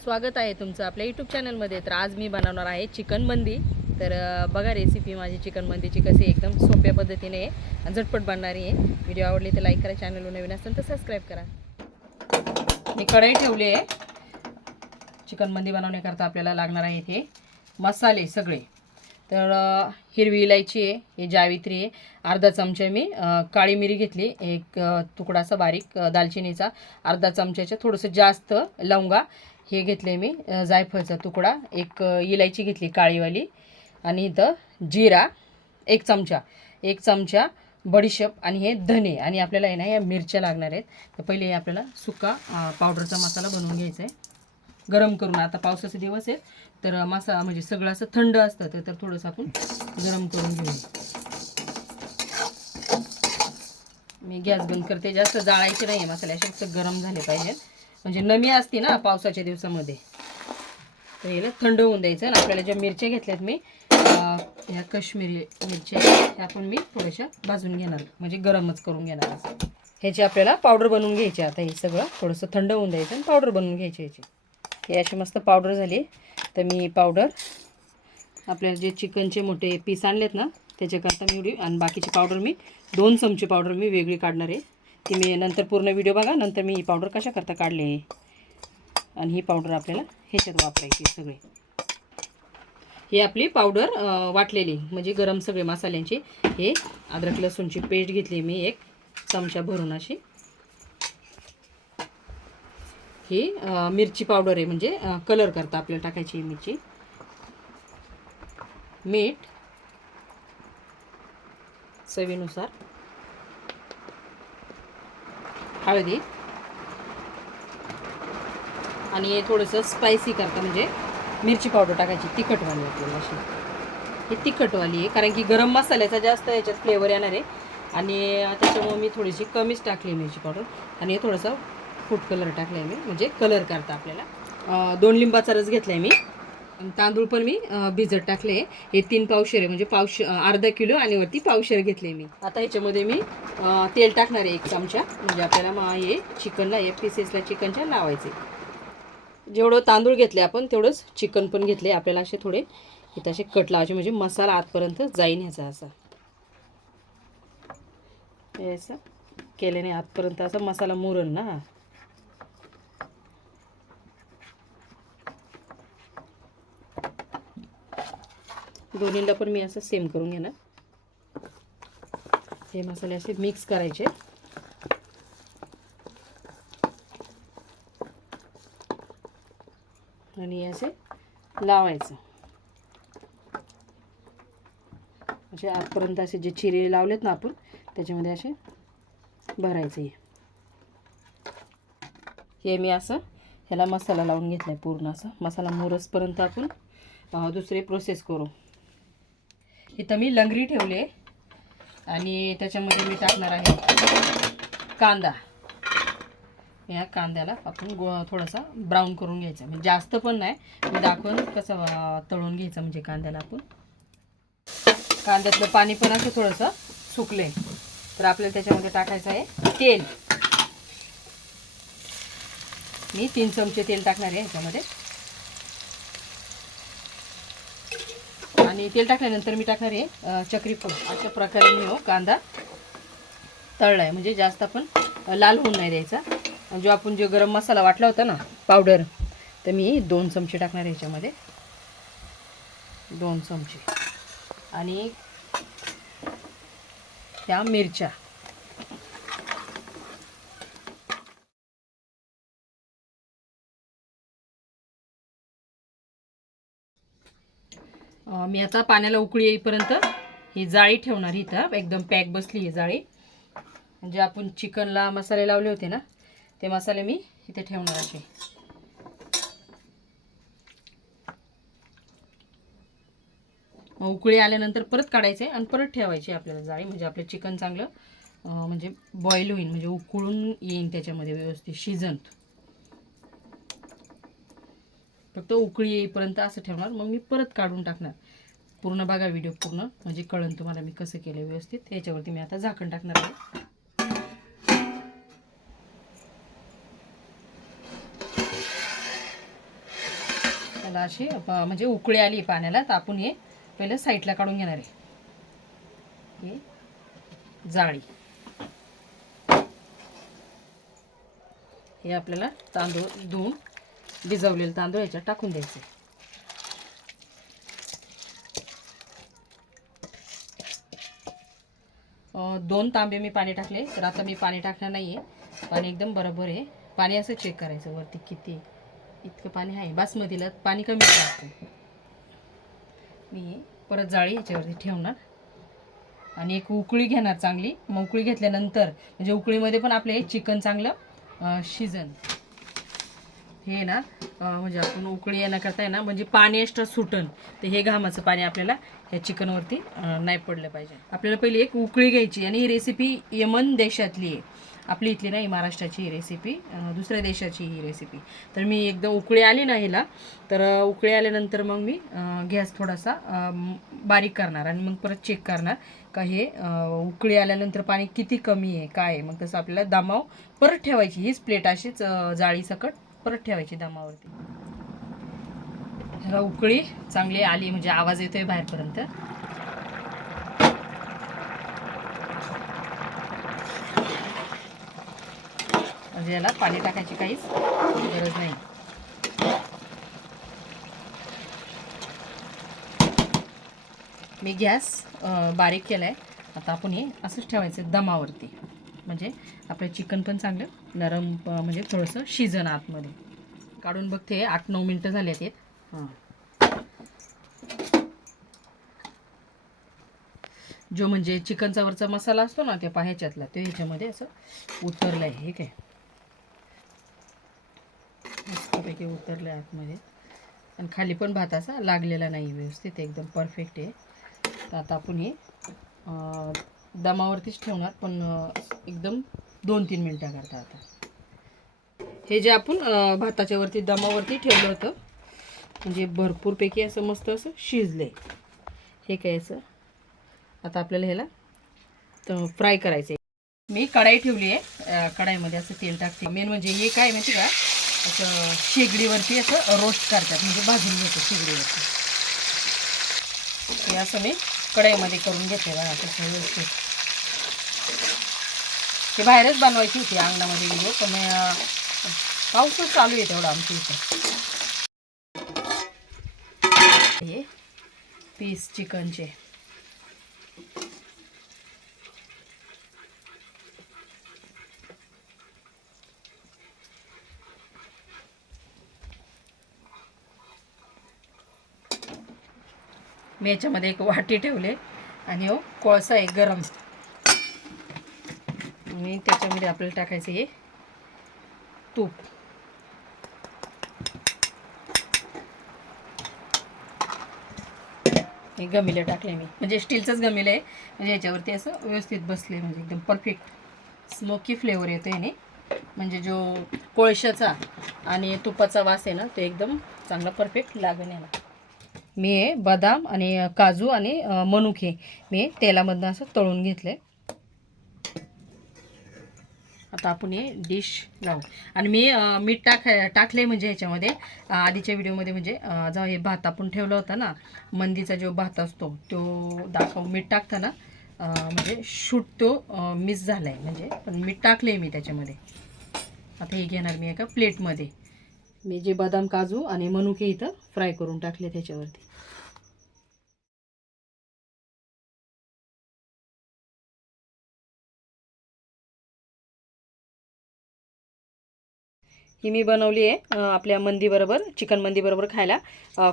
स्वागत आहे तुमचं आपल्या यूट्यूब चॅनलमध्ये। तर आज मी बनवणार आहे चिकन मंदी। तर बघा रेसिपी माझी चिकन मंदीची कशी एकदम सोप्या पद्धतीने आहे आणि झटपट बनणारी आहे। व्हिडिओ आवडली तर लाईक करा, चॅनलवर नवीन असेल तर सबस्क्राईब करा। मी कढई ठेवली आहे। चिकन मंदी बनवण्याकरता आपल्याला लागणार आहे इथे मसाले सगळे। तर हिरवी इलायची आहे, हे जावित्री आहे, अर्धा चमचा मी काळी मिरी घेतली, एक तुकडा असा बारीक दालचिनीचा, अर्धा चमच्याच्या थोडंसं जास्त लवंगा हे घेतले मी, जायफळचा तुकडा, एक इलायची घेतली काळीवाली, आणि इथं जिरा एक चमचा बडीशेप, आणि हे धने, आणि आपल्याला आहे ना या मिरच्या लागणार आहेत। तर पहिले आपल्याला सुका पावडरचा मसाला बनवून घ्यायचा आहे गरम करून। आता पावसाचे दिवस आहेत तर मसाला म्हणजे सगळं असं थंड असतं, तर थोडंसं आपण गरम करून घेऊ। मी गॅस बंद करते, जास्त जाळायचे नाही मसाले, असे फक्त गरम झाले पाहिजे, म्हणजे नमी असते ना पावसाच्या दिवसामध्ये, तर याला थंड होऊन द्यायचं। आणि आपल्याला ज्या मिरच्या घेतल्यात मी ह्या काश्मीरी मिरच्या, ह्या पण मी थोड्याशा भाजून घेणार, म्हणजे गरमच करून घेणार। ह्याची आपल्याला पावडर बनवून घ्यायची। आता हे सगळं थोडंसं थंड होऊन द्यायचं आणि पावडर बनवून घ्यायची याची। हे अशी मस्त पावडर झाली। तर मी पावडर आपल्याला जे चिकनचे मोठे पीस आणलेत ना त्याच्याकरता मी एवढी, आणि बाकीची पावडर मी 2 चमचे पावडर मी वेगळी काढणार आहे। ती मी नंतर पूर्ण व्हिडिओ बघा, नंतर मी ही पावडर कशा करता काढली आहे। आणि ही पावडर आपल्याला ह्याच्यात वापरायची सगळी। ही आपली पावडर वाटलेली, म्हणजे गरम सगळे मसाल्यांची। हे अद्रक लसूणची पेस्ट घेतली मी 1 चमचा भरून अशी। ही मिरची पावडर आहे, म्हणजे कलर करता आपल्याला टाकायची ही मिरची। मीठ चवीनुसार, हळदी, आणि थोडंसं स्पायसी करता म्हणजे मिरची पावडर टाकायची तिखटवाली आपल्याला अशी। ही तिखटवाली आहे कारण की गरम मसाल्याचा जास्त याच्यात फ्लेवर येणार आहे, आणि त्याच्यामुळे मी थोडीशी कमीच टाकली मिरची पावडर। आणि हे थोडंसं फूड कलर टाकला आहे मी, म्हणजे कलर करता आपल्याला। 2 लिंबाचा रस घेतला आहे मी, तांदूळ पण मी भिजत टाकले। हे 3 पावशेर आहे, म्हणजे अर्धा किलो आणि वरती पावशेर घेतले मी। आता ह्याच्यामध्ये मी तेल टाकणार आहे 1 चमचा, म्हणजे आपल्याला हे चिकनला, या पीसेसला चिकनच्या लावायचे। जेवढं तांदूळ घेतले आपण तेवढंच चिकन पण घेतले आपल्याला। असे थोडे इथं असे कट लावायचे, म्हणजे मसाला आतपर्यंत जाईन ह्याचा। असा हे असं केल्याने आतपर्यंत असा मसाला मुरण ना। दोन्हीला पण मी असं सेम करून घेणार। हे मसाले असे मिक्स करायचे, आणि असे लावायचं, म्हणजे आतपर्यंत असे जे चिरे लावलेत ना आपण त्याच्यामध्ये असे भरायचे। हे मी असं ह्याला मसाला लावून घेतलाय पूर्ण। असा मसाला मुरसपर्यंत आपण दुसरी प्रोसेस करू। इथं मी लंगरी ठेवली, आणि त्याच्यामध्ये मी टाकणार आहे कांदा। या कांद्याला आपण थोडासा ब्राऊन करून घ्यायचा, म्हणजे जास्त पण नाही, मी दाखवून कसं तळून घ्यायचं। म्हणजे कांद्याला आपण कांद्यातलं पाणी पण असं थोडंसं सुकले, तर आपल्याला त्याच्यामध्ये टाकायचं आहे तेल। मी 3 चमचे तेल टाकणार आहे ह्याच्यामध्ये, आणि तेल टाकल्यानंतर मी टाकणार आहे चक्री फूल। अशा प्रकारे मी कांदा तळला आहे, म्हणजे जास्त आपण लाल होऊन नाही द्यायचा। आणि जो आपण गरम मसाला वाटला होता ना पावडर, तर मी 2 चमचे टाकणार आहे ह्याच्यामध्ये, 2 चमचे। आणि त्या मिरच्या मी आता पाण्याला उकळी येईपर्यंत ही जाळी ठेवणार। इथं एकदम पॅक बसली ही जाळी, म्हणजे आपण चिकनला मसाले लावले होते ना ते मसाले मी इथे ठेवणार असे। उकळी आल्यानंतर परत काढायचे आणि परत ठेवायची आपल्याला जाळी, म्हणजे आपलं चिकन चांगलं म्हणजे बॉईल होईल, म्हणजे उकळून येईल त्याच्यामध्ये व्यवस्थित शिजन। फक्त उकळी येईपर्यंत असं ठेवणार, मग मी परत काढून टाकणार। पूर्ण बघा व्हिडिओ पूर्ण, म्हणजे कळेल तुम्हाला मी कसं केलं व्यवस्थित। याच्यावरती मी आता झाकण टाकणार आहे। त्याला अशी म्हणजे उकळी आली पाण्याला, तर आपण हे पहिलं साईडला काढून घेणार आहे. हे जाळी, हे आपल्याला तांदूळ धुवून भिजवलेलं तांदूळ याच्यात टाकून द्यायचे. दोन तांबे मी पाणी टाकले, तर आता मी पाणी टाकणार नाही आहे. पाणी एकदम बरोबर आहे. पाणी असं चेक करायचं वरती किती, इतकं पाणी आहे. बासमतीला पाणी कमी टाकतं. मी परत जाळी याच्यावरती ठेवणार आणि एक उकळी घेणार चांगली. मग उकळी घेतल्यानंतर म्हणजे उकळीमध्ये पण आपलं हे चिकन चांगलं शिजन. हे ना म्हणजे आपण उकळी येण्याकरता आहे ना, म्हणजे पाणी एक्स्ट्रा सुटन, तर हे घामाचं पाणी आपल्याला ह्या चिकनवरती नाही पडलं पाहिजे. आपल्याला पहिली एक उकळी घ्यायची. आणि ही रेसिपी यमन देशातली आहे, आपली इथली नाही, महाराष्ट्राची ही रेसिपी, दुसऱ्या देशाची ही रेसिपी. तर मी एकदम उकळी आली ना ह्याला, तर उकळी आल्यानंतर मग मी गॅस थोडासा बारीक करणार आणि मग परत चेक करणार का हे उकळी आल्यानंतर पाणी किती कमी आहे काय आहे. मग तसं आपल्याला दमाव परत ठेवायची. हीच प्लेट अशीच जाळी सकट परत ठेवायची दमावरती. ह्याला उकळी चांगली आली म्हणजे आवाज येतोय बाहेरपर्यंत. म्हणजे याला पाणी टाकायची काहीच गरज नाही. मी गॅस बारीक केलाय. आता आपण हे असंच ठेवायचं दमावरती, म्हणजे आपलं चिकन पण चांगलं नरम म्हणजे थोडंसं शिजन आतमध्ये. काढून बघते 8-9 मिनटं झाले आहेत. हां, जो म्हणजे चिकनचा वरचा मसाला असतो ना, ते ह्याच्यातला ते ह्याच्यामध्ये असं उतरलं आहे. हे काय मस्तपैकी उतरलं आहे आतमध्ये. आणि खाली पण भात असा लागलेला नाही, व्यवस्थित एकदम परफेक्ट आहे. तर आता आपण हे दमावरतीच ठेवणार, पण एकदम 2-3 मिनटं करता. आता हे जे आपण भाताच्या वरती दमावरती ठेवलं होतं, म्हणजे भरपूरपैकी असं मस्त असं शिजलं आहे. हे काय असं आता आपल्याला ह्याला तर फ्राय करायचं आहे. मी कढाई ठेवली आहे. कढाईमध्ये असं तेल टाकते. मेन म्हणजे हे काय माहिती का, असं शेगडीवरती असं रोस्ट करतात, म्हणजे भाजून घेतो शेगडीवरती. हे असं मी कढाईमध्ये करून घेते बघा कसं व्यवस्थित. हे बाहेरच बनवायची होती अंगणामध्ये व्हिडिओ, पण पाऊसच चालू आहे तेवढा आमच्या इथं. हे पीस चिकनचे मी याच्यामध्ये एक वाटी ठेवले आणि हो कोळसा आहे गरम, आणि त्याच्यामध्ये आपल्याला टाकायचं हे तूप. हे गमिलं टाकले मी, म्हणजे स्टीलचंच गमिलं आहे, म्हणजे याच्यावरती असं व्यवस्थित बसले, म्हणजे एकदम परफेक्ट स्मोकी फ्लेवर येतो याने. म्हणजे जो कोळशाचा आणि तुपाचा वास आहे ना, ते एकदम चांगला परफेक्ट लागून याला. मी हे बदाम आणि काजू आणि मनुके मी तेलामधनं असं तळून घेतले. आता आपण हे डिश लावू. आणि मी मीठ टाकले म्हणजे ह्याच्यामध्ये आधीच्या व्हिडिओमध्ये, म्हणजे जेव्हा हे भात आपण ठेवलं होतं ना, मंदीचा जो भात असतो तो मीठ टाकताना म्हणजे शूट तो मिस झाला आहे, म्हणजे पण मीठ टाकले मी त्याच्यामध्ये. आता हे घेणार मी एका प्लेटमध्ये. मी जे बदाम काजू आणि मनुके इथं फ्राय करून टाकले त्याच्यावरती. ही मी बनवली आहे आपल्या मंदीबरोबर, चिकन मंदीबरोबर खायला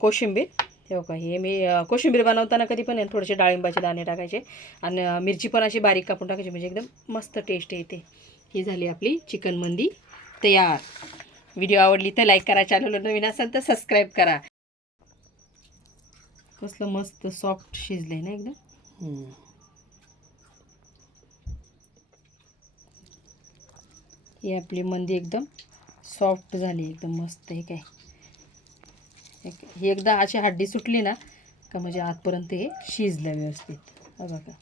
कोशिंबीर. हे बघा, हे मी कोशिंबीर बनवताना कधी पण थोडेसे डाळिंबाचे दाणे टाकायचे आणि मिरची पण अशी बारीक कापून टाकायची, म्हणजे एकदम मस्त टेस्ट येते. ही झाली आपली चिकन मंदी तयार. व्हिडिओ आवडली तर लाईक करा, चॅनलवर नवीन असाल तर सबस्क्राईब करा. कसलं मस्त सॉफ्ट शिजलंय ना एकदम. ही आपली मंदी एकदम सॉफ्ट झाली, एकदम मस्त. हे काय ही एकदा अशी हड्डी सुटली ना का, म्हणजे आतपर्यंत हे शिजलं व्यवस्थित. बघा का.